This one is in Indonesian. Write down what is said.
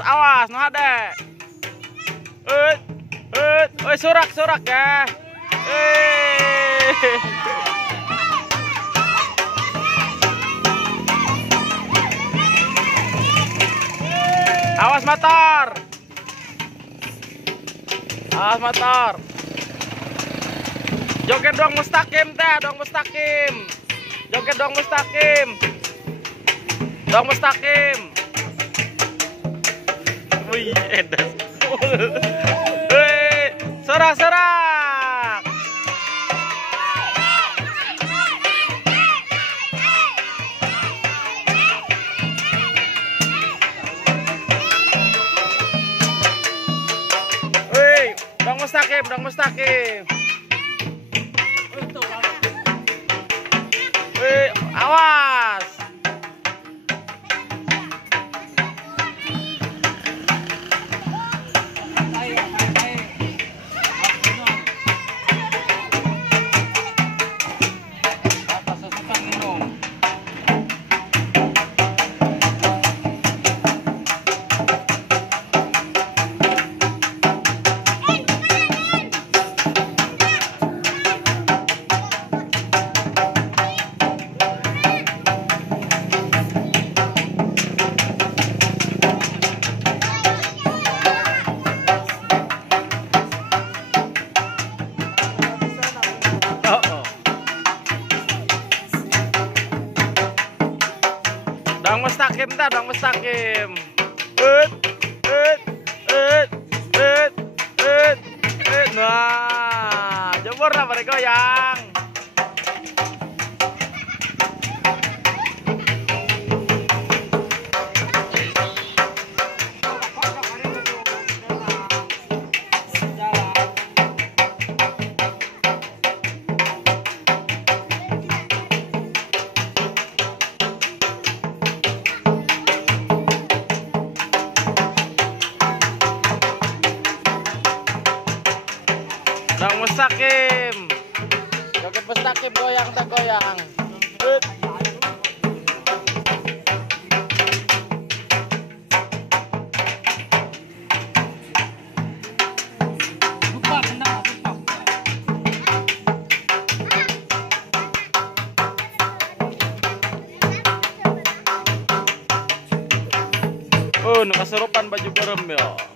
awas, no ada. Surak ya. Awas motor. Awas motor. Joget dong mustaqim teh, dong mustaqim. Joget dong mustaqim. Dong mustaqim. Wih, edas. Wih, sorak-sorak. Wih, dong mustaqim, dong mustaqim. Wih, awas. Dong mustaqim ta, dong mustaqim. Nah, jemur lah mereka yang. Dong mustaqim. Joget mustaqim, goyang tak goyang. Nu kasurupan baju berem ya.